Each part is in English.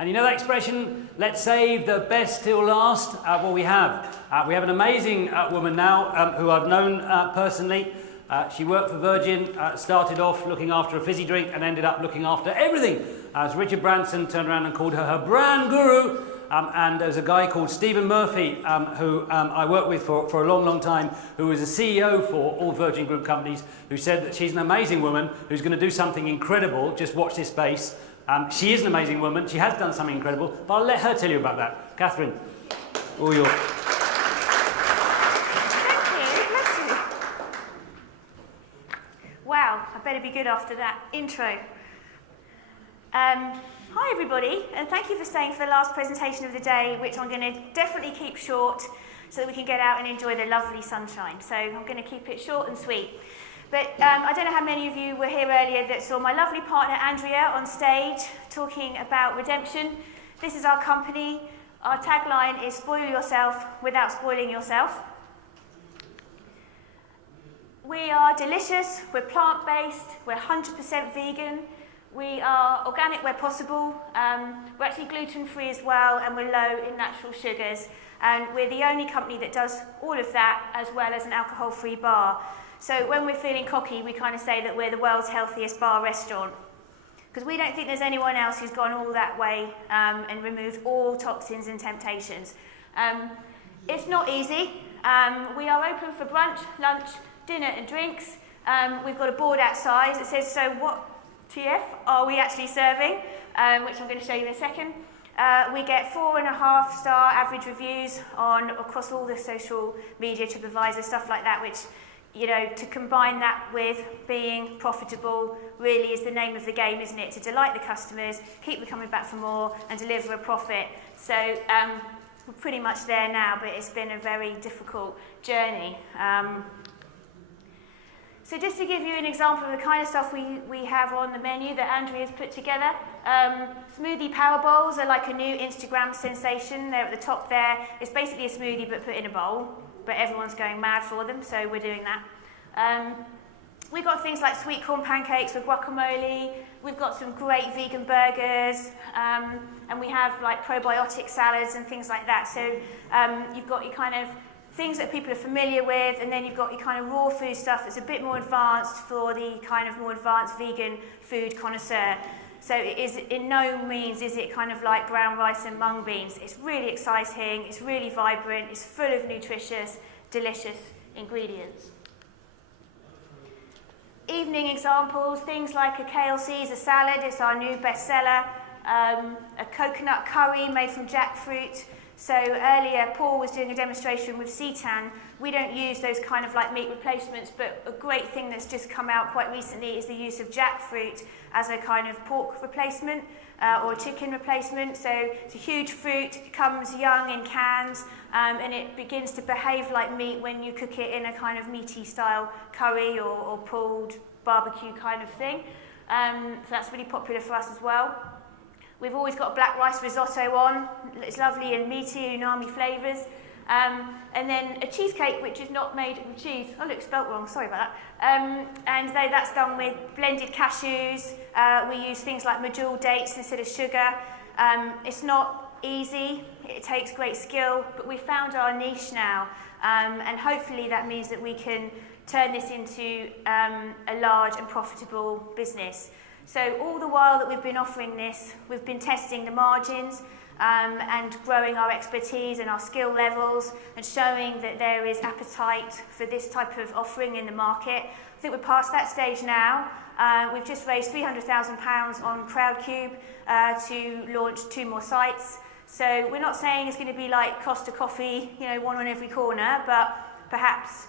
And you know that expression, let's save the best till last? Well, we have. We have an amazing woman now who I've known personally. She worked for Virgin, started off looking after a fizzy drink and ended up looking after everything. As Richard Branson turned around and called her brand guru. And there's a guy called Stephen Murphy who I worked with for a long, long time, who was a CEO for all Virgin Group companies, who said that she's an amazing woman who's going to do something incredible. Just watch this space. She is an amazing woman. She has done something incredible, but I'll let her tell you about that. Catherine, all yours. Thank you. Wow, I better be good after that intro. Hi everybody, and thank you for staying for the last presentation of the day, which I'm going to definitely keep short so that we can get out and enjoy the lovely sunshine. So I'm going to keep it short and sweet. But I don't know how many of you were here earlier that saw my lovely partner Andrea on stage talking about redemption. This is our company. Our tagline is spoil yourself without spoiling yourself. We are delicious, we're plant-based, we're 100% vegan. We are organic where possible, we're actually gluten-free as well, and we're low in natural sugars. And we're the only company that does all of that, as well as an alcohol-free bar. So when we're feeling cocky, we kind of say that we're the world's healthiest bar restaurant. Because we don't think there's anyone else who's gone all that way and removed all toxins and temptations. It's not easy. We are open for brunch, lunch, dinner and drinks. We've got a board outside that says, so what TF are we actually serving, which I'm going to show you in a second. We get 4.5-star average reviews across all the social media, TripAdvisor, stuff like that, which, you know, to combine that with being profitable really is the name of the game, isn't it? To delight the customers, keep them coming back for more, and deliver a profit. So we're pretty much there now, but it's been a very difficult journey. So just to give you an example of the kind of stuff we have on the menu that Andrea's put together, smoothie power bowls are like a new Instagram sensation. They're at the top there. It's basically a smoothie but put in a bowl, but everyone's going mad for them, so we're doing that. We've got things like sweet corn pancakes with guacamole. We've got some great vegan burgers, and we have like probiotic salads and things like that. So you've got your kind of things that people are familiar with, and then you've got your kind of raw food stuff that's a bit more advanced for the kind of more advanced vegan food connoisseur. So it is, in no means is it kind of like brown rice and mung beans. It's really exciting, it's really vibrant, it's full of nutritious, delicious ingredients. Evening examples, things like a kale Caesar salad, it's our new bestseller, a coconut curry made from jackfruit. So earlier, Paul was doing a demonstration with seitan. We don't use those kind of like meat replacements, but a great thing that's just come out quite recently is the use of jackfruit as a kind of pork replacement or chicken replacement. So it's a huge fruit, it comes young in cans, and it begins to behave like meat when you cook it in a kind of meaty style curry or pulled barbecue kind of thing. So that's really popular for us as well. We've always got black rice risotto on. It's lovely and meaty, umami flavours. And then a cheesecake which is not made with cheese. Oh look, spelt wrong, sorry about that. And that's done with blended cashews. We use things like medjool dates instead of sugar. It's not easy, it takes great skill, but we found our niche now. And hopefully that means that we can turn this into a large and profitable business. So all the while that we've been offering this, we've been testing the margins and growing our expertise and our skill levels and showing that there is appetite for this type of offering in the market. I think we're past that stage now. We've just raised £300,000 on Crowdcube to launch 2 more sites. So we're not saying it's going to be like Costa Coffee, you know, 1 on every corner, but perhaps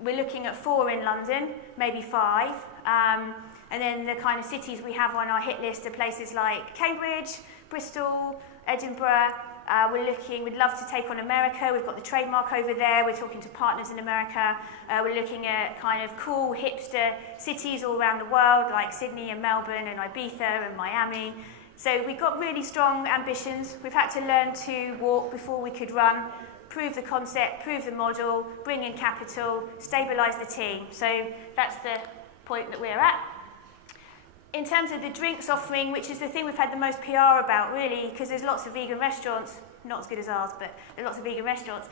we're looking at 4 in London, maybe 5. And then the kind of cities we have on our hit list are places like Cambridge, Bristol, Edinburgh. We'd love to take on America. We've got the trademark over there. We're talking to partners in America. We're looking at kind of cool hipster cities all around the world, like Sydney and Melbourne and Ibiza and Miami. So we've got really strong ambitions. We've had to learn to walk before we could run, prove the concept, prove the model, bring in capital, stabilise the team. So that's the point that we're at. In terms of the drinks offering, which is the thing we've had the most PR about, really, because there's lots of vegan restaurants, not as good as ours, but there's lots of vegan restaurants.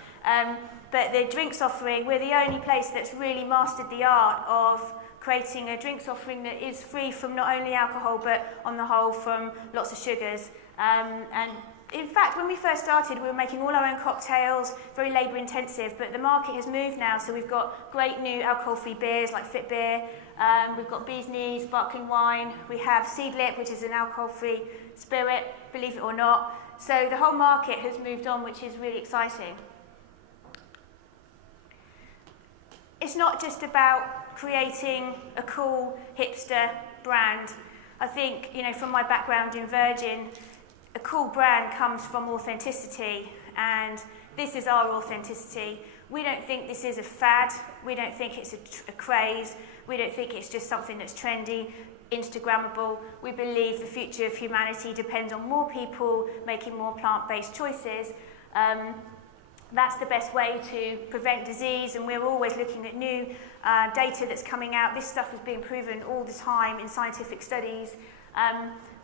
But the drinks offering, we're the only place that's really mastered the art of creating a drinks offering that is free from not only alcohol, but on the whole from lots of sugars. And in fact, when we first started, we were making all our own cocktails, very labour intensive, but the market has moved now, so we've got great new alcohol-free beers like Fit Beer, we've got Bee's Knees, sparkling wine, we have Seedlip, which is an alcohol-free spirit, believe it or not. So the whole market has moved on, which is really exciting. It's not just about creating a cool hipster brand. I think, you know, from my background in Virgin, a cool brand comes from authenticity, and this is our authenticity. We don't think this is a fad, we don't think it's a craze, we don't think it's just something that's trendy, Instagrammable. We believe the future of humanity depends on more people making more plant-based choices. That's the best way to prevent disease, and we're always looking at new data that's coming out. This stuff is being proven all the time in scientific studies.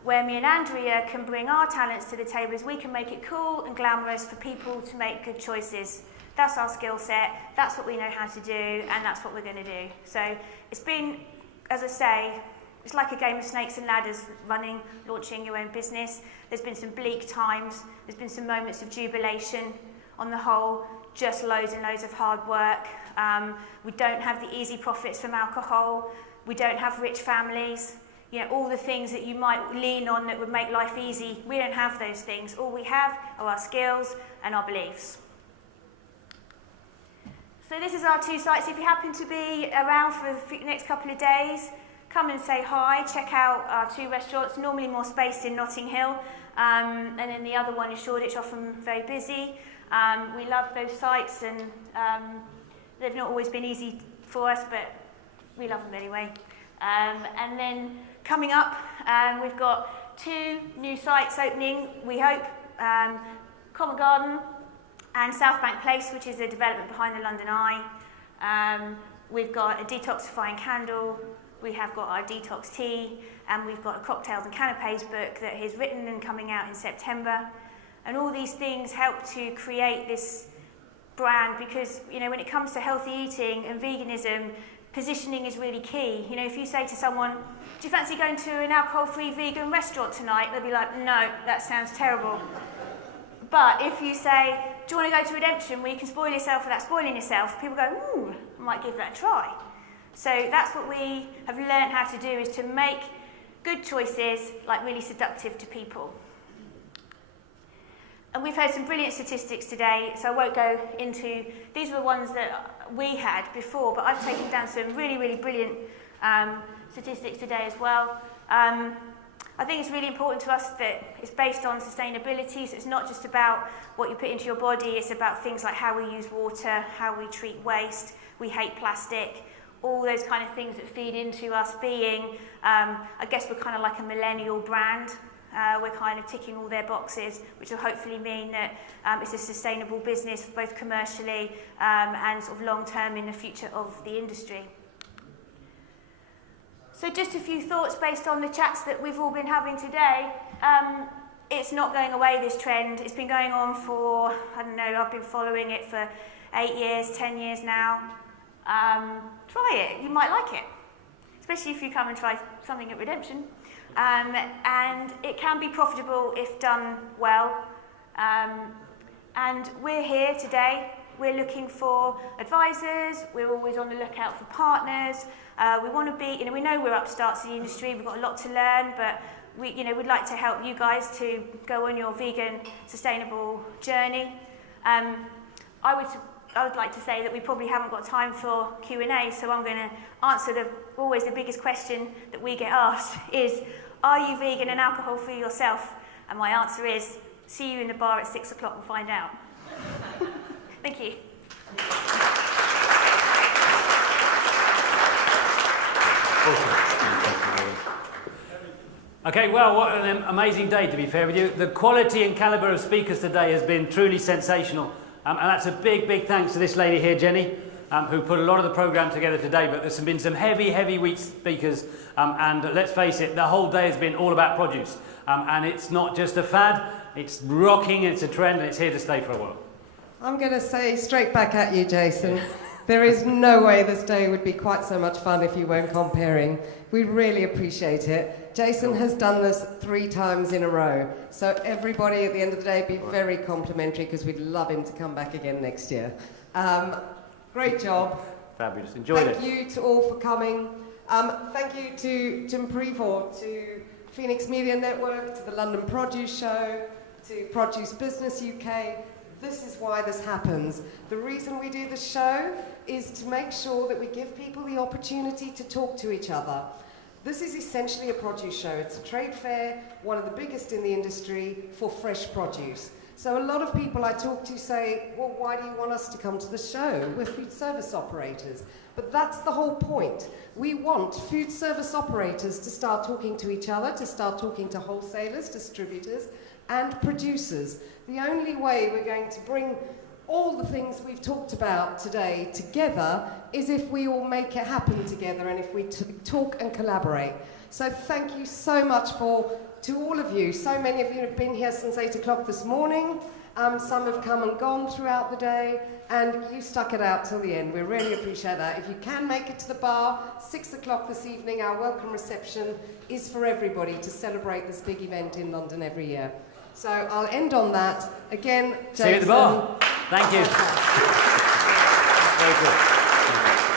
Where me and Andrea can bring our talents to the table is we can make it cool and glamorous for people to make good choices. That's our skill set, that's what we know how to do, and that's what we're going to do. So it's been, as I say, it's like a game of snakes and ladders, launching your own business. There's been some bleak times, there's been some moments of jubilation. On the whole, just loads and loads of hard work. We don't have the easy profits from alcohol. We don't have rich families. You know, all the things that you might lean on that would make life easy, we don't have those things. All we have are our skills and our beliefs. So this is our two sites. If you happen to be around for the next couple of days, come and say hi, check out our two restaurants, normally more spaced in Notting Hill, and then the other one is Shoreditch, often very busy. We love those sites, and they've not always been easy for us, but we love them anyway. And then coming up, we've got two new sites opening, we hope, Covent Garden and South Bank Place, which is a development behind the London Eye. We've got a detoxifying candle, we have got our detox tea, and we've got a cocktails and canapes book that is written and coming out in September. And all these things help to create this brand, because, you know, when it comes to healthy eating and veganism, positioning is really key. You know, if you say to someone, do you fancy going to an alcohol-free vegan restaurant tonight? They'll be like, no, that sounds terrible. But if you say, do you want to go to Redemption where you can spoil yourself without spoiling yourself? People go, ooh, I might give that a try. So that's what we have learned how to do, is to make good choices like really seductive to people. And we've heard some brilliant statistics today, so I won't go into, these were the ones that we had before, but I've taken down some really, really brilliant statistics today as well. I think it's really important to us that it's based on sustainability, so it's not just about what you put into your body, it's about things like how we use water, how we treat waste, we hate plastic, all those kind of things that feed into us being, I guess we're kind of like a millennial brand. We're kind of ticking all their boxes, which will hopefully mean that it's a sustainable business, both commercially and sort of long-term in the future of the industry. So just a few thoughts based on the chats that we've all been having today. It's not going away, this trend. It's been going on for, I don't know, I've been following it for 8 years, 10 years now. Try it, you might like it, especially if you come and try something at Redemption. And it can be profitable if done well. And we're here today. We're looking for advisors. We're always on the lookout for partners. We want to be, we know we're upstarts in the industry. We've got a lot to learn, but we'd like to help you guys to go on your vegan, sustainable journey. I would like to say that we probably haven't got time for Q&A, so I'm going to answer always the biggest question that we get asked is, are you vegan and alcohol-free yourself? And my answer is, see you in the bar at 6 o'clock and find out. Thank you. Okay, well, what an amazing day, to be fair with you. The quality and calibre of speakers today has been truly sensational. And that's a big, big thanks to this lady here, Jenny. who put a lot of the programme together today, but there's been some heavy week speakers, and let's face it, the whole day has been all about produce. And it's not just a fad, it's rocking, it's a trend, and it's here to stay for a while. I'm going to say straight back at you, Jason. There is no way this day would be quite so much fun if you weren't comparing. We really appreciate it. Jason has done this 3 times in a row. So everybody at the end of the day be very complimentary, because we'd love him to come back again next year. Great job. Fabulous. Enjoyed it. Thank you to all for coming. Thank you to Jim Prevost, to Phoenix Media Network, to the London Produce Show, to Produce Business UK. This is why this happens. The reason we do this show is to make sure that we give people the opportunity to talk to each other. This is essentially a produce show. It's a trade fair, one of the biggest in the industry for fresh produce. So a lot of people I talk to say, well, why do you want us to come to the show? We're food service operators. But that's the whole point. We want food service operators to start talking to each other, to start talking to wholesalers, distributors, and producers. The only way we're going to bring all the things we've talked about today together is if we all make it happen together, and if we talk and collaborate. So thank you so much to all of you. So many of you have been here since 8 o'clock this morning. Some have come and gone throughout the day, and you stuck it out till the end. We really appreciate that. If you can make it to the bar, 6 o'clock this evening, our welcome reception is for everybody to celebrate this big event in London every year. So I'll end on that. Again, Jason. See you at the bar. Thank you. Very good.